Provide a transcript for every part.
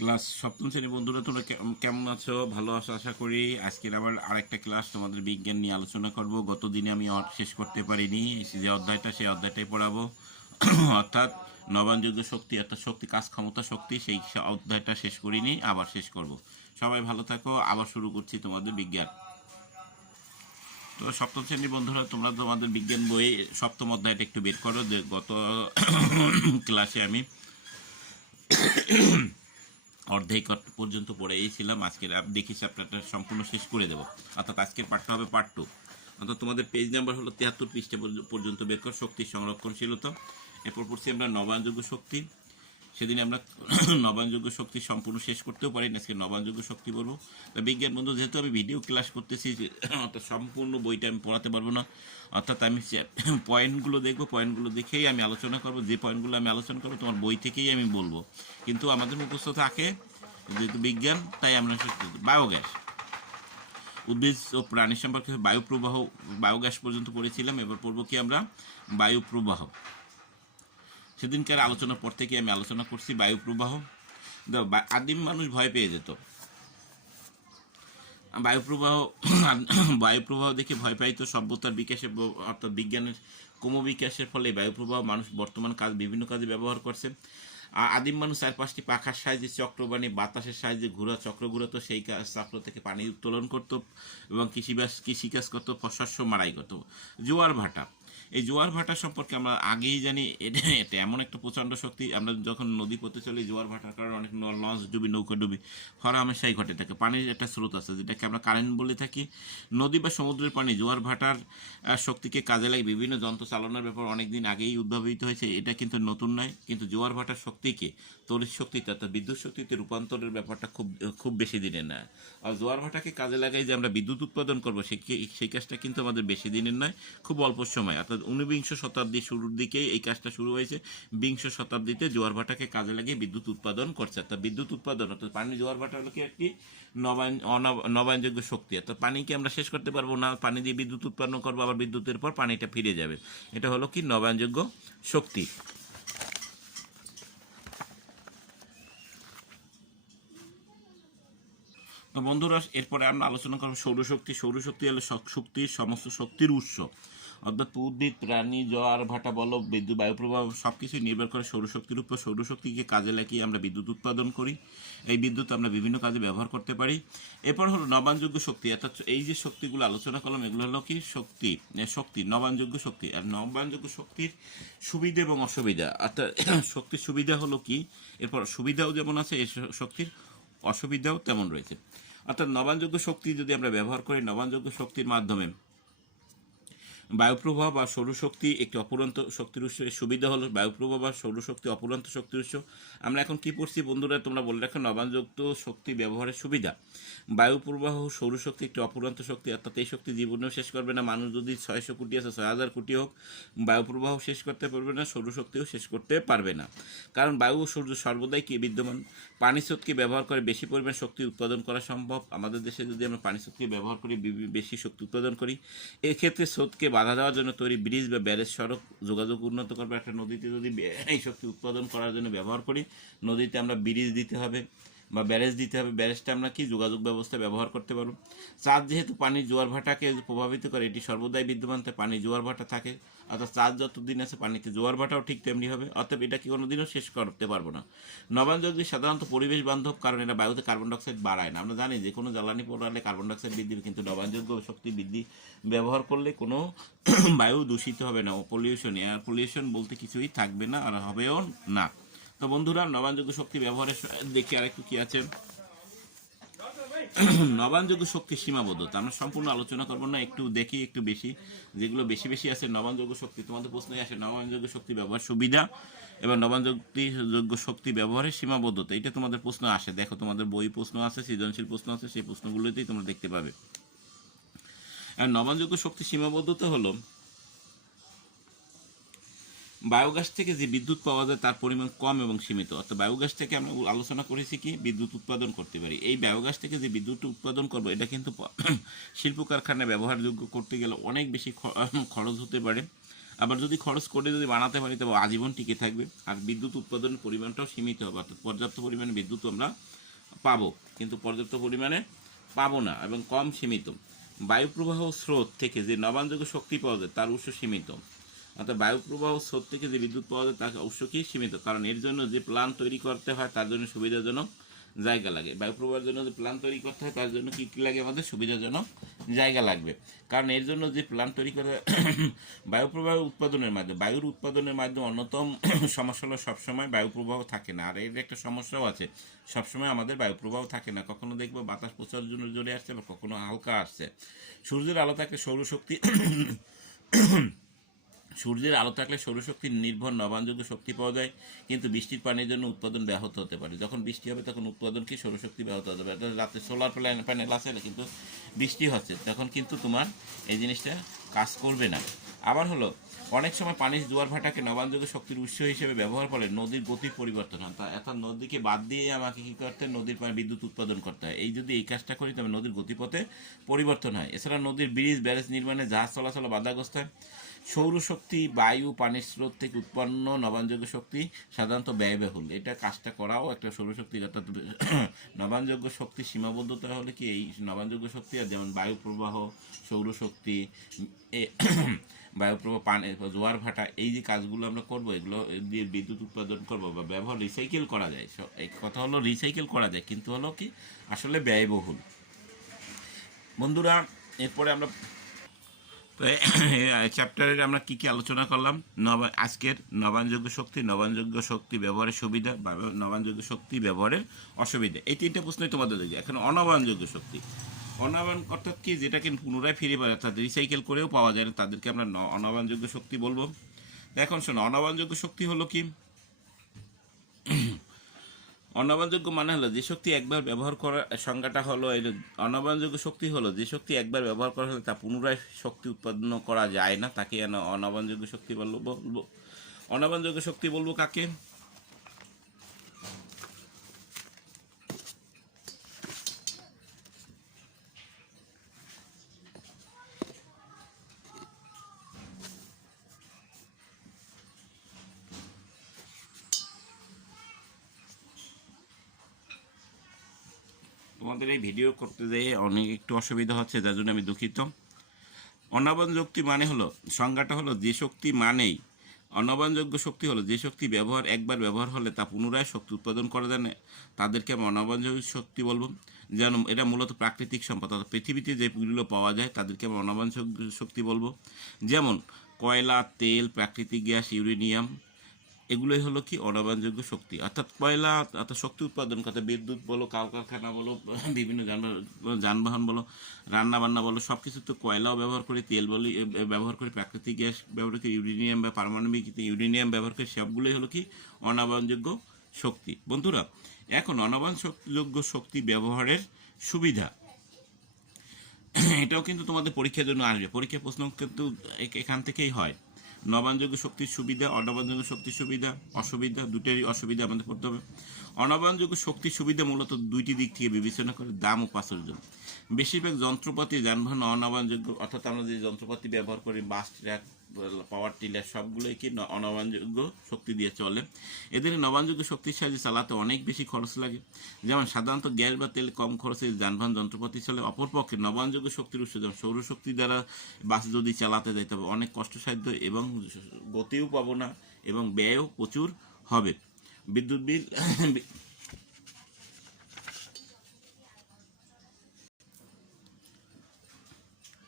Class সপ্তম শ্রেণী বন্ধুরা, তোমরা কেমন আছো? ভালো আছো আশা করি। আজকের আবার আরেকটা ক্লাস তোমাদের বিজ্ঞান নিয়ে আলোচনা করব। গত দিনে আমি শেষ করতে পারিনি যে অধ্যায়টা, সেই অধ্যায়টাই পড়াবো। অর্থাৎ নবায়নযোগ্য শক্তি, অর্থাৎ শক্তি, কাজ ক্ষমতা শক্তি, সেই অধ্যায়টা শেষ করিনি, আবার শেষ করব। সবাই ভালো থাকো। আবার শুরু করছি তোমাদের বিজ্ঞান। তো সপ্তম শ্রেণীর বন্ধুরা, তোমরা তোমাদের বিজ্ঞান বই সপ্তম অধ্যায়টা একটু বের করো। গত ক্লাসে আমি অর্ধেক পর্যন্ত পড়েছিলাম। আজকের দেখি চ্যাপ্টারটা সম্পূর্ণ শেষ করে দেবো। অর্থাৎ আজকের পার্টটা হবে পার্ট 2। অর্থাৎ তোমাদের পেজ নাম্বার হলো 73 পৃষ্ঠা পর্যন্ত বের কর। শক্তির সংরক্ষণশীলতা। এরপর পড়ছি আমরা নবায়নযোগ্য শক্তি। সেদিন আমরা নবায়নযোগ্য শক্তি সম্পূর্ণ শেষ করতেও পারি না, আজকে নবায়নযোগ্য শক্তি বলবো। তা বিজ্ঞান বন্ধু, যেহেতু আমি ভিডিও ক্লাস করতেছি, অর্থাৎ সম্পূর্ণ বইটা আমি পড়াতে পারবো না। অর্থাৎ আমি পয়েন্টগুলো দেখবো, পয়েন্টগুলো দেখেই আমি আলোচনা করবো। যে পয়েন্টগুলো আমি আলোচনা করবো তোমার বই থেকেই আমি বলবো। কিন্তু আমাদের মুখস্থ থাকে যেহেতু বিজ্ঞান, তাই আমরা বায়োগ্যাস, উদ্ভিদ ও প্রাণী সম্পর্কে বায়ু প্রবাহ, বায়োগ্যাস পর্যন্ত পড়েছিলাম। এবার পড়বো কি আমরা বায়ু প্রবাহ। সেদিনকার আলোচনার পর থেকে আমি আলোচনা করছি বায়ু প্রবাহ। আদিম মানুষ ভয় পেয়ে যেত বায়ু প্রবাহ। বায়ু প্রবাহ দেখে ভয় পাইতো। সভ্যতার বিকাশে, অর্থাৎ বিজ্ঞানের ক্রমবিকাশের ফলে বায়ু প্রবাহ মানুষ বর্তমান বিভিন্ন কাজে ব্যবহার করছে। আদিম মানুষ 4-5টি পাখার সাহায্যে চক্র বানিয়ে বাতাসের সাহায্যে চক্র ঘুরাতো, সেই চক্র থেকে পানি উত্তোলন করতো এবং কৃষিকাজ করতো, শস্য মাড়াই করতো। জোয়ার ভাটা, এই জোয়ার ভাটা সম্পর্কে আমরা আগেই জানি। এটা এমন একটা প্রচণ্ড শক্তি। আমরা যখন নদী পথে চলি, জোয়ার ভাটার কারণে অনেক লঞ্চ ডুবি, নৌকা ডুবি হর হামেশাই ঘটে থাকে। পানির একটা স্রোত আছে যেটাকে আমরা কারেন্ট বলে থাকি। নদী বা সমুদ্রের পানি জোয়ার ভাটার শক্তিকে কাজে লাগে বিভিন্ন যন্ত্র চালানোর ব্যাপার অনেক দিন আগেই উদ্ভাবিত হয়েছে। এটা কিন্তু নতুন নয়। কিন্তু জোয়ার ভাটার শক্তিকে তড়িৎ শক্তিতে, অর্থাৎ বিদ্যুৎ শক্তিতে রূপান্তরের ব্যাপারটা খুব বেশি দিনের না। আর জোয়ার ভাটাকে কাজে লাগাই যে আমরা বিদ্যুৎ উৎপাদন করবো, সেই কাজটা কিন্তু আমাদের বেশি দিনের নয়, খুব অল্প সময়। অর্থাৎ 19বিংশ শতাব্দীর শুরুর দিকেই এই কাজটা শুরু হয়েছে। বিংশ শতাব্দীতে জোয়ার ভাটাকে কাজে লাগিয়ে বিদ্যুৎ উৎপাদন করছে। অর্থাৎ বিদ্যুৎ উৎপাদন, অর্থাৎ পানি, জোয়ার ভাটা হলো কি একটি নবায়নযোগ্য শক্তি। অর্থাৎ পানিকে আমরা শেষ করতে পারবো না, পানি দিয়ে বিদ্যুৎ উৎপন্ন করবো, আবার বিদ্যুতের পর পানিটা ফিরে যাবে। এটা হলো কি নবায়নযোগ্য শক্তি। তো বন্ধুরা, এরপরে আমরা আলোচনা করব সৌরশক্তি। সৌরশক্তি হলো শক্তির সমস্ত শক্তির উৎস। অর্থাৎ উদ্ভিদ, প্রাণী, জোয়ার ভাটা বলো, বিদ্যুৎ, বায়ুপ্রবাহ সব কিছুই নির্ভর করে সৌরশক্তির উপর। সৌরশক্তিকে কাজে লাগিয়ে আমরা বিদ্যুৎ উৎপাদন করি। এই বিদ্যুৎ আমরা বিভিন্ন কাজে ব্যবহার করতে পারি। এরপর হলো নবায়নযোগ্য শক্তি। অর্থাৎ এই যে শক্তিগুলো আলোচনা করলাম, এগুলো হলো কি শক্তি নবায়নযোগ্য শক্তি। আর নবায়নযোগ্য শক্তির সুবিধা এবং অসুবিধা। অর্থাৎ শক্তির সুবিধা হলো কি, এরপর সুবিধাও যেমন আছে, এই শক্তির অসুবিধাও তেমন রয়েছে। অর্থাৎ নবায়নযোগ্য শক্তি যদি আমরা ব্যবহার করি, নবায়নযোগ্য শক্তির মাধ্যমে বায়ুপ্রবাহ বা সৌরশক্তি একটি অপূরন্ত শক্তির উৎস। এর সুবিধা হলো বায়ুপ্রবাহ বা সৌরশক্তি অপূরন্ত শক্তির উৎস। আমরা এখন কি পড়ছি বন্ধুরা, তোমরা বলে রাখো নবায়নযোগ্য শক্তি ব্যবহারের সুবিধা। বায়ুপ্রবাহ সৌরশক্তি একটি অপূরন্ত শক্তি। অর্থাৎ এই শক্তি জীবনেও শেষ করবে না। মানুষ যদি 600 কোটি আছে, 6000 কোটি হোক, বায়ুপ্রবাহ শেষ করতে পারবে না, সৌরশক্তিও শেষ করতে পারবে না। কারণ বায়ু ও সূর্য সর্বদাই কি বিদ্যমান। পানি স্রোতকে ব্যবহার করে বেশি পরিমাণ শক্তি উৎপাদন করা সম্ভব। আমাদের দেশে যদি আমরা পানি স্রোতকে ব্যবহার করি, বেশি শক্তি উৎপাদন করি, এক্ষেত্রে স্রোতকে বাধা দেওয়ার জন্য তৈরি ব্রিজ বা ব্যারেজ, সড়ক যোগাযোগ উন্নত করবে। একটা নদীতে যদি এই শক্তি উৎপাদন করার জন্য ব্যবহার করি, নদীতে আমরা ব্রিজ দিতে হবে বা ব্যারেজ দিতে হবে। ব্যারেজটা আমরা কি যোগাযোগ ব্যবস্থা ব্যবহার করতে পারবো। চাঁদ যেহেতু পানির জোয়ার ভাটাকে প্রভাবিত করে, এটি সর্বদাই বিদ্যমান, তাই পানি জোয়ার ভাটা থাকে। অর্থাৎ চাঁদ যতদিন আছে, পানিতে জোয়ার ভাটাও ঠিক তেমনি হবে। অর্থাৎ এটা কি কোনোদিনও শেষ করতে পারবো না। নবায়নযোগ্য সাধারণত পরিবেশ বান্ধব, কারণ এরা বায়ুতে কার্বন ডাইঅক্সাইড বাড়ায় না। আমরা জানি যে কোনো জ্বালানি পোড়ালে কার্বন ডাইঅক্সাইড বৃদ্ধি হবে, কিন্তু নবায়নযোগ্য শক্তি বৃদ্ধি ব্যবহার করলে কোনো বায়ু দূষিত হবে না। পলিউশন, এয়ার পলিউশন বলতে কিছুই থাকবে না, আর হবেও না। তো বন্ধুরা, নবায়নযোগ্য শক্তি ব্যবহারের দেখি আরেকটু কি আছে। নবায়নযোগ্য শক্তির সীমাবদ্ধতা আমরা সম্পূর্ণ আলোচনা করবো না, একটু দেখি, একটু বেশি যেগুলো বেশি বেশি আছে। নবায়নযোগ্য শক্তি তোমাদের প্রশ্নে আসে, নবায়নযোগ্য শক্তি ব্যবহার সুবিধা এবং নবায়নযোগ্য শক্তি ব্যবহারের সীমাবদ্ধতা। এটা তোমাদের প্রশ্ন আসে। দেখো, তোমাদের বই প্রশ্ন আছে, সৃজনশীল প্রশ্ন আছে, সেই প্রশ্নগুলোতেই তোমরা দেখতে পাবে। আর নবায়নযোগ্য শক্তির সীমাবদ্ধতা হলো বায়োগ্যাস থেকে যে বিদ্যুৎ পাওয়া যায় তার পরিমাণ কম এবং সীমিত। অর্থাৎ বায়োগ্যাস থেকে আমরা আলোচনা করেছি কি বিদ্যুৎ উৎপাদন করতে পারি। এই বায়োগ্যাস থেকে যে বিদ্যুৎ উৎপাদন করবো, এটা কিন্তু শিল্প কারখানায় ব্যবহারযোগ্য করতে গেলে অনেক বেশি খরচ হতে পারে। আবার যদি খরচ করে যদি বানাতে পারি তবে আজীবন টিকে থাকবে। আর বিদ্যুৎ উৎপাদনের পরিমাণটাও সীমিত হবে, অর্থাৎ পর্যাপ্ত পরিমাণে বিদ্যুৎ আমরা পাবো, কিন্তু পর্যাপ্ত পরিমাণে পাবো না এবং কম সীমিত। বায়ু প্রবাহ স্রোত থেকে যে নবায়নযোগ্য শক্তি পাওয়া যায় তার উৎস সীমিত, অর্থাৎ বায়ু প্রবাহ স্রোত থেকে যে বিদ্যুৎ পাওয়া যায় তার উৎস কি সীমিত, কারণ এর জন্য যে প্ল্যান তৈরি করতে হয় তার জন্য সুবিধাজনক জায়গা লাগে। বায়ু প্রবাহের জন্য যে প্ল্যান তৈরি করতে হয় তার জন্য কী কী লাগে, আমাদের সুবিধাজনক জায়গা লাগবে। কারণ এর জন্য যে প্ল্যান তৈরি করে বায়ু প্রবাহ উৎপাদনের মাধ্যমে, বায়ুর উৎপাদনের মাধ্যমে অন্যতম সমস্যা হলো সবসময় বায়ু প্রবাহ থাকে না। আর এর একটা সমস্যাও আছে, সবসময় আমাদের বায়ু প্রবাহ থাকে না, কখনো দেখবো বাতাস প্রচার জন্য জোরে আসছে বা কখনো হালকা আসছে। সূর্যের আলো থাকলে সৌরশক্তি সূর্যের আলো থাকলে সৌরশক্তি নির্ভর নবায়নযোগ্য শক্তি পাওয়া যায়, কিন্তু বৃষ্টির পানির জন্য উৎপাদন ব্যাহত হতে পারে। যখন বৃষ্টি হবে তখন উৎপাদন কি সৌরশক্তি ব্যাহত হতে পারে। রাতে সোলার প্যানেল আছে না, কিন্তু বৃষ্টি হচ্ছে, তখন কিন্তু তোমার এই জিনিসটা কাজ করবে না। আবার হলো অনেক সময় পানির জোয়ার ভাটাকে নবায়নযোগ্য শক্তির উৎস হিসেবে ব্যবহার করে নদীর গতির পরিবর্তন হয়। তা অর্থাৎ নদীকে বাদ দিয়ে আমাকে কী করতে হয়, নদীর পানি বিদ্যুৎ উৎপাদন করতে হয়। এই যদি এই কাজটা করি তবে নদীর গতিপথে পরিবর্তন হয়। এছাড়া নদীর ব্রিজ ব্যারেজ নির্মাণে জাহাজ চলাচল বাধাগ্রস্ত হয়। সৌরশক্তি, বায়ু, পানির স্রোত থেকে উৎপন্ন নবায়নযোগ্য শক্তি সাধারণত ব্যয়বহুল। এটা কাজটা করাও একটা সৌরশক্তি, অর্থাৎ নবায়নযোগ্য শক্তির সীমাবদ্ধতা হলে কি এই নবায়নযোগ্য শক্তি, আর যেমন বায়ু প্রবাহ, সৌরশক্তি, বায়ু প্রবাহ, পানি, জোয়ার ভাটা, এই যে কাজগুলো আমরা করব, এগুলো দিয়ে বিদ্যুৎ উৎপাদন করব বা ব্যবহার রিসাইকেল করা যায়। এই কথা হলো রিসাইকেল করা যায়, কিন্তু হলো কি আসলে ব্যয়বহুল। বন্ধুরা, এরপরে আমরা চ্যাপ্টারে আমরা কী কী আলোচনা করলাম, আজকের নবায়নযোগ্য শক্তি ব্যবহারের সুবিধা বা নবায়নযোগ্য শক্তি ব্যবহারের অসুবিধা, এই তিনটে প্রশ্নই তোমাদের দেখবে। এখন অনবায়নযোগ্য শক্তি, অনবায়ন অর্থাৎ কি, যেটাকে পুনরায় ফিরে পাওয়া যায়, অর্থাৎ রিসাইকেল করেও পাওয়া যায় না, তাদেরকে আমরা অনবায়নযোগ্য শক্তি বলবো। এখন শোনো, অনবায়নযোগ্য শক্তি হলো কি, অনবায়নযোগ্য মানে হলো যে শক্তি একবার ব্যবহার করার সংজ্ঞাটা হলো, অনবায়নযোগ্য শক্তি হলো যে শক্তি একবার ব্যবহার করা হলে তা পুনরায় শক্তি উৎপাদন করা যায় না, তাকে অনবায়নযোগ্য শক্তি বলবো। অনবায়নযোগ্য শক্তি বলবো কাকে? তোমাদের এই ভিডিও করতে যেয়ে অনেক একটু অসুবিধা হচ্ছে, যার জন্য আমি দুঃখিত। অনবায়নযোগ্য শক্তি মানে হলো, সংজ্ঞাটা হলো যে শক্তি মানেই, অনবায়নযোগ্য শক্তি হলো যে শক্তি একবার ব্যবহার হলে তা পুনরায় শক্তি উৎপাদন করা যায় না, তাদেরকে আমি অনবায়নযোগ্য শক্তি বলবো। যেন এটা মূলত প্রাকৃতিক সম্পদ, অর্থাৎ পৃথিবীতে যেগুলো পাওয়া যায় তাদেরকে আমি অনবায়নযোগ্য শক্তি বলবো। যেমন কয়লা, তেল, প্রাকৃতিক গ্যাস, ইউরেনিয়াম, এগুলোই হলো কি অনবায়নযোগ্য শক্তি। অর্থাৎ কয়লা, অর্থাৎ শক্তি উৎপাদন করতে বিদ্যুৎ বলো, কলকারখানা বলো, বিভিন্ন যানবাহন বলো, রান্নাবান্না বলো, সব কিছু তো কয়লাও ব্যবহার করে, তেল বলি ব্যবহার করে, প্রাকৃতিক গ্যাস ব্যবহার করে, ইউরেনিয়াম বা পারমাণবিক ইউরেনিয়াম ব্যবহার করে, সবগুলোই হলো কি অনবায়নযোগ্য শক্তি। বন্ধুরা, এখন অনবায়নযোগ্য শক্তি ব্যবহারের সুবিধা, এটাও কিন্তু তোমাদের পরীক্ষার জন্য আসবে, পরীক্ষার প্রশ্ন কিন্তু এখান থেকেই হয়। নবায়নযোগ্য শক্তির সুবিধা, অনবায়নযোগ্য শক্তির সুবিধা, অসুবিধা, দুটোরই অসুবিধা আমাদের করতে হবে। অনবায়নযোগ্য শক্তির সুবিধা মূলত দুইটি দিক থেকে বিবেচনা করে, দাম ও প্রাচুর্য। বেশিরভাগ যন্ত্রপাতি, যানবাহন অনবায়নযোগ্য, অর্থাৎ আমরা যে যন্ত্রপাতি ব্যবহার করি, বাস, ট্রাক, পাওয়ার টিলার, সবগুলোই কি অনবায়নযোগ্য শক্তি দিয়ে চলে। এদের নবায়নযোগ্য শক্তির সাহায্যে চালাতে অনেক বেশি খরচ লাগে। যেমন সাধারণত গ্যাস বা তেল কম খরচে যানবাহন যন্ত্রপাতি চলে। অপরপক্ষে নবায়নযোগ্য শক্তির উৎস যেমন সৌরশক্তি দ্বারা বাস যদি চালাতে যায় তবে অনেক কষ্টসাধ্য এবং গতিও পাবো না এবং ব্যয়ও প্রচুর হবে। বিদ্যুৎ বিল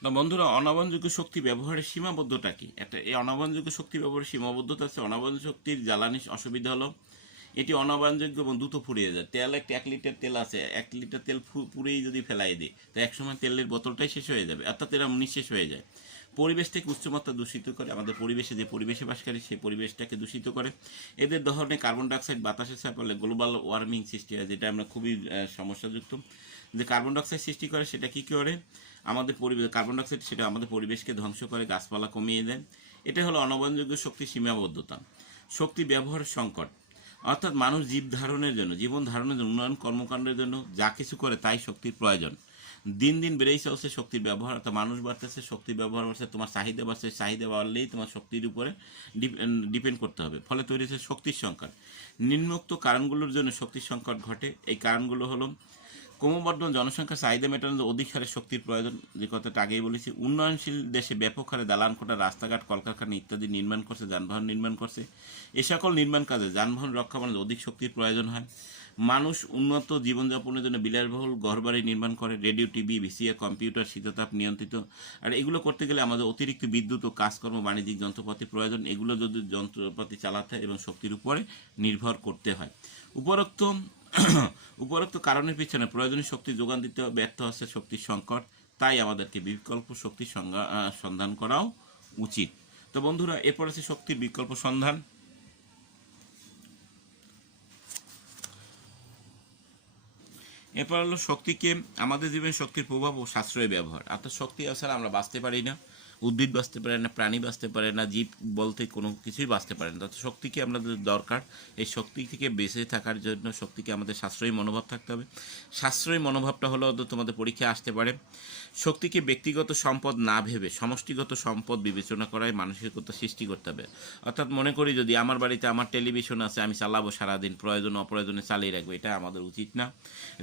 না বন্ধুরা, অনবায়নযোগ্য শক্তি ব্যবহারের সীমাবদ্ধতা কি? এই অনবায়নযোগ্য শক্তি ব্যবহারের সীমাবদ্ধতা আছে। অনবায়নযোগ্য শক্তির জ্বালানি অসুবিধা হলো এটি অনবায়নযোগ্য এবং দ্রুত ফুরিয়ে যায়। তেল, এক লিটার তেল আছে, 1 লিটার তেল পুড়েই যদি ফেলাই দিই তো একসময় তেলের বোতলটাই শেষ হয়ে যাবে, অর্থাৎ এরা নিঃশেষ হয়ে যায়। পরিবেশ থেকে উচ্চমাত্রা দূষিত করে, আমাদের পরিবেশে যে পরিবেশে বাসকারী সেই পরিবেশটাকে দূষিত করে। এদের দহনে কার্বন ডাইঅক্সাইড বাতাসে ছাড়লে গ্লোবাল ওয়ার্মিং সৃষ্টি হয়, যেটা আমরা খুবই সমস্যাযুক্ত। যে কার্বন ডাইঅক্সাইড সৃষ্টি করে সেটা কী করে, আমাদের পরিবেশ, কার্বন ডাইঅক্সাইড সেটা আমাদের পরিবেশকে ধ্বংস করে, গাছপালা কমিয়ে দেয়। এটা হলো অনবায়নযোগ্য শক্তির সীমাবদ্ধতা। শক্তি ব্যবহারের সংকট, অর্থাৎ মানুষ জীবন ধারণের জন্য, উন্নয়ন কর্মকাণ্ডের জন্য যা কিছু করে তাই শক্তির প্রয়োজন। দিন দিন বেড়েই চলছে শক্তির ব্যবহার, অর্থাৎ মানুষ বাড়তেছে, শক্তির ব্যবহার বাড়ছে, তোমার চাহিদা বাড়ছে, চাহিদা বাড়লেই তোমার শক্তির উপরে ডিপেন্ড করতে হবে, ফলে তৈরি হচ্ছে শক্তির সংকট। নিম্নোক্ত কারণগুলোর জন্য শক্তির সংকট ঘটে। এই কারণগুলো হলো ক্রমবর্ধমান জনসংখ্যার চাহিদা মেটানোর অধিক হারে শক্তির প্রয়োজন, যে কথাটা আগেই বলেছি। উন্নয়নশীল দেশে ব্যাপক হারে দালান কোঠা, রাস্তাঘাট, কলকারখানা ইত্যাদি নির্মাণ করছে, যানবাহন নির্মাণ করছে। এ সকল নির্মাণ কাজে যানবাহন রক্ষণাবেক্ষণে অধিক শক্তির প্রয়োজন হয়। মানুষ উন্নত জীবনযাপনের জন্য বিলাসবহুল ঘরবাড়ি নির্মাণ করে, রেডিও, টিভি, ভিসিআর, কম্পিউটার, শীততাপ নিয়ন্ত্রিত। আর এগুলো করতে গেলে আমাদের অতিরিক্ত বিদ্যুৎ ও কাজকর্ম, বাণিজ্যিক যন্ত্রপাতি প্রয়োজন। এগুলো যদি যন্ত্রপাতি চালাতে এবং শক্তির উপরে নির্ভর করতে হয়। উপরোক্ত কারণের পিছনে প্রয়োজনীয় শক্তি যোগান দিতে ব্যর্থ হচ্ছে শক্তির সংকট। তাই আমাদেরকে বিকল্প শক্তির সন্ধান করাও উচিত। তো বন্ধুরা, এরপর আছে শক্তির বিকল্প সন্ধান। এরপর হলো শক্তিকে আমাদের জীবনে শক্তির প্রভাব ও সাশ্রয় ব্যবহার। অর্থাৎ শক্তি ছাড়া আমরা বাঁচতে পারি না, উদ্ভিদ বাঁচতে পারে না, প্রাণী বাঁচতে পারে না, জীব বলতে কোনো কিছুই বাঁচতে পারে না। অর্থাৎ শক্তিকে আমাদের দরকার। এই শক্তি থেকে বেঁচে থাকার জন্য শক্তিকে আমাদের সাশ্রয়ী মনোভাব থাকতে হবে। সাশ্রয়ী মনোভাবটা হলো তোমাদের পরীক্ষায় আসতে পারে। শক্তিকে ব্যক্তিগত সম্পদ না ভেবে সমষ্টিগত সম্পদ বিবেচনা করায় মানসিকতা সৃষ্টি করতে হবে। অর্থাৎ মনে করি যদি আমার বাড়িতে আমার টেলিভিশন আছে, আমি চালাবো সারাদিন, প্রয়োজন অপ্রয়োজনে চালিয়ে রাখবো, এটা আমাদের উচিত না।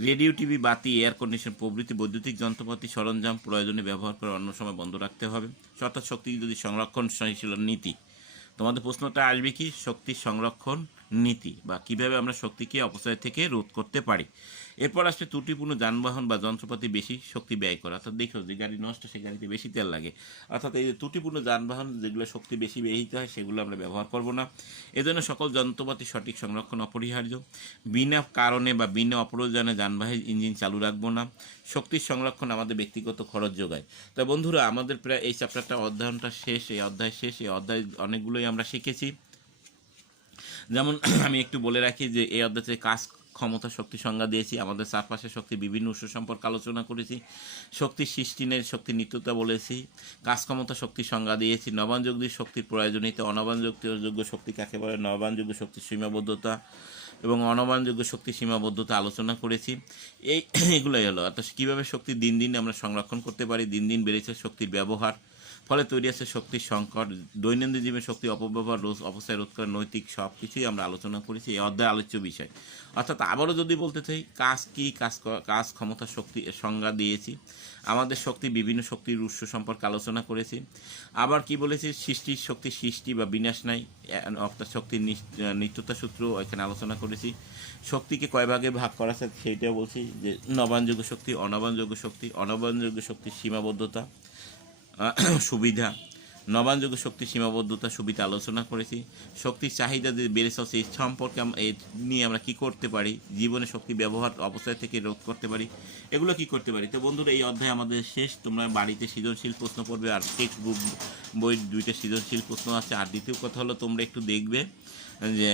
রেডিও, টিভি, বাতি, এয়ার কন্ডিশন প্রভৃতি বৈদ্যুতিক যন্ত্রপাতি সরঞ্জাম প্রয়োজনে ব্যবহার করে অন্য সময় বন্ধ রাখতে হবে। অর্থাৎ শক্তি যদি সংরক্ষণশীল নীতি। তোমাদের প্রশ্নটা আসবে কি, শক্তি সংরক্ষণ নীতি বা কিভাবে আমরা শক্তিকে অপচয় থেকে রোধ করতে পারি। এরপর আসবে ত্রুটিপূর্ণ যানবাহন বা যন্ত্রপাতি বেশি শক্তি ব্যয় করা। অর্থাৎ দেখো যে গাড়ি নষ্ট, সেই গাড়িতে বেশি তেল লাগে। অর্থাৎ এই যে ত্রুটিপূর্ণ যানবাহন যেগুলো শক্তি বেশি ব্যয়িত হয়, সেগুলো আমরা ব্যবহার করব না। এজন্য সকল যন্ত্রপাতি সঠিক সংরক্ষণ অপরিহার্য। বিনা কারণে বা বিনা অপ্রয়োজনে যানবাহন ইঞ্জিন চালু রাখবো না। শক্তির সংরক্ষণ আমাদের ব্যক্তিগত খরচ যোগায়। তা বন্ধুরা, আমাদের প্রায় এই চ্যাপ্টারটা অধ্যয়নটা শেষ, এই অধ্যায় শেষ। এই অধ্যায় অনেকগুলোই আমরা শিখেছি। যেমন আমি একটু বলে রাখি যে এই অধ্যায়ে কাজ ক্ষমতা শক্তি সংজ্ঞা দিয়েছি, আমাদের চারপাশে শক্তির বিভিন্ন উৎস সম্পর্কে আলোচনা করেছি, শক্তির সৃষ্টি নেই, শক্তির নিত্যতা বলেছি, কাজ ক্ষমতা শক্তির সংজ্ঞা দিয়েছি, নবায়নযোগ্য শক্তির প্রয়োজনীয়তা, অনবায়নযোগ্য শক্তি কাকে বলে, নবায়নযোগ্য শক্তির সীমাবদ্ধতা এবং অনবায়নযোগ্য শক্তির সীমাবদ্ধতা আলোচনা করেছি। এগুলোই হলো অর্থাৎ কীভাবে শক্তি দিন দিন আমরা সংরক্ষণ করতে পারি। দিন দিন বেড়েছে শক্তির ব্যবহার, ফলে তৈরি আছে শক্তির সংকট। দৈনন্দিন জীবনে শক্তি অপব্যবহার, অপচয় রোধ করা, নৈতিক সব কিছুই আমরা আলোচনা করেছি এই অধ্যায় আলোচ্য বিষয়। অর্থাৎ আবারও যদি বলতে চাই, কাজ কি, কাজ ক্ষমতা শক্তি সংজ্ঞা দিয়েছি, আমাদের শক্তি বিভিন্ন শক্তির উৎস সম্পর্কে আলোচনা করেছি। আবার কি বলেছি, সৃষ্টির শক্তি সৃষ্টি বা বিনাশ নাই, অর্থাৎ শক্তির নিত্যতা সূত্র এখানে আলোচনা করেছি। শক্তিকে কয় ভাগে ভাগ করা আছে সেইটাও বলছি, যে নবায়নযোগ্য শক্তি, অনবায়নযোগ্য শক্তি, অনবায়নযোগ্য শক্তির সীমাবদ্ধতা, সুবিধা, নবায়নযোগ্য শক্তির সীমাবদ্ধতা, সুবিধা আলোচনা করেছি। শক্তির চাহিদা যে বেড়ে চলছে এই সম্পর্কে নিয়ে আমরা কী করতে পারি, জীবনে শক্তি ব্যবহার অবস্থায় থেকে রোধ করতে পারি, এগুলো কি করতে পারি। তো বন্ধুরা, এই অধ্যায় আমাদের শেষ। তোমরা বাড়িতে সৃজনশীল প্রশ্ন পড়বে, আর টেক্সট বুক বই 2টা সৃজনশীল প্রশ্ন আছে। আর দ্বিতীয় কথা হলো, তোমরা একটু দেখবে যে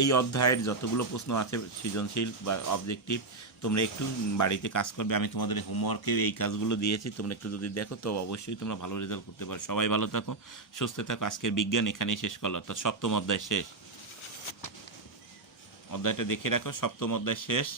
এই অধ্যায়ের যতগুলো প্রশ্ন আছে সৃজনশীল বা অবজেক্টিভ, তোমরা একটু বাড়িতে কাজ করবে। আমি তোমাদের হোমওয়ার্কে এই কাজগুলো দিয়েছি, তোমরা একটু যদি দেখো তো অবশ্যই তোমরা ভালো রেজাল্ট করতে পারো। সবাই ভালো থাকো, সুস্থ থাকো। আজকের বিজ্ঞান এখানেই শেষ করলো, অর্থাৎ 7ম অধ্যায় শেষ। অধ্যায়টা দেখে রাখো, 7ম অধ্যায় শেষ।